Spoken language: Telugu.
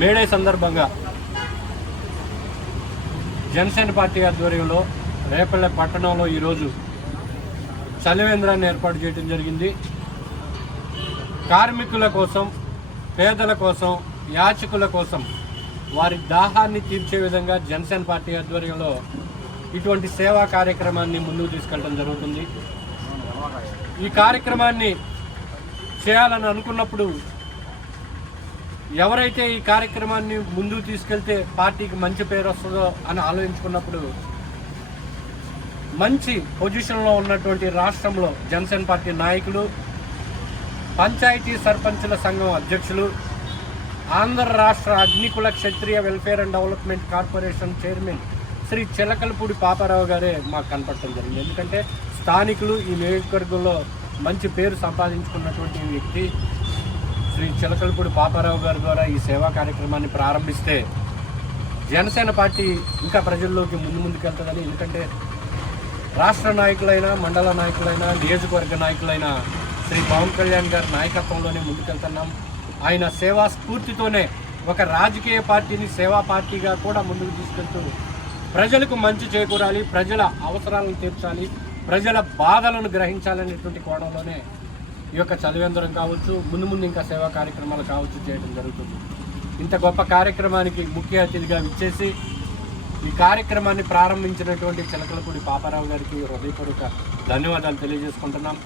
మేడే సందర్భంగా జనసేన పార్టీ ఆధ్వర్యంలో రేపల్లె పట్టణంలో ఈరోజు చలివేంద్రాన్ని ఏర్పాటు చేయడం జరిగింది. కార్మికుల కోసం, పేదల కోసం, యాచకుల కోసం వారి దాహాన్ని తీర్చే విధంగా జనసేన పార్టీ ఆధ్వర్యంలో ఇటువంటి సేవా కార్యక్రమాన్ని ముందుకు తీసుకెళ్ళడం జరుగుతుంది. ఈ కార్యక్రమాన్ని చేయాలని అనుకున్నప్పుడు ఎవరైతే ఈ కార్యక్రమాన్ని ముందుకు తీసుకెళ్తే పార్టీకి మంచి పేరు వస్తుందో అని ఆలోచించుకున్నప్పుడు మంచి పొజిషన్లో ఉన్నటువంటి రాష్ట్రంలో జనసేన పార్టీ నాయకులు, పంచాయతీ సర్పంచుల సంఘం అధ్యక్షులు, ఆంధ్ర రాష్ట్ర Agnikula Kshatriya welfare and development corporation chairman Shri Chilakalapudi Paparao గారే మాకు కనపడటం జరిగింది. ఎందుకంటే స్థానికులు ఈ నియోజకవర్గంలో మంచి పేరు సంపాదించుకున్నటువంటి వ్యక్తి శ్రీ చిలకలపూడి పాపారావు గారి ద్వారా ఈ సేవా కార్యక్రమాన్ని ప్రారంభిస్తే జనసేన పార్టీ ఇంకా ప్రజల్లోకి ముందుకెళ్తుందని, ఎందుకంటే రాష్ట్ర నాయకులైనా, మండల నాయకులైనా, నియోజకవర్గ నాయకులైనా శ్రీ పవన్ కళ్యాణ్ గారి నాయకత్వంలోనే ముందుకెళ్తున్నాం. ఆయన సేవా స్ఫూర్తితోనే ఒక రాజకీయ పార్టీని సేవా పార్టీగా కూడా ముందుకు తీసుకెళ్తూ ప్రజలకు మంచి చేకూరాలి, ప్రజల అవసరాలను తీర్చాలి, ప్రజల బాధలను గ్రహించాలనేటువంటి కోణంలోనే ఈ యొక్క చలివేంద్రం కావచ్చు, ముందు ఇంకా సేవా కార్యక్రమాలు కావచ్చు చేయడం జరుగుతుంది. ఇంత గొప్ప కార్యక్రమానికి ముఖ్య అతిథిగా విచ్చేసి ఈ కార్యక్రమాన్ని ప్రారంభించినటువంటి చిలకలపూడి పాపారావు గారికి హృదయపూర్వక ధన్యవాదాలు తెలియజేసుకుంటున్నాం.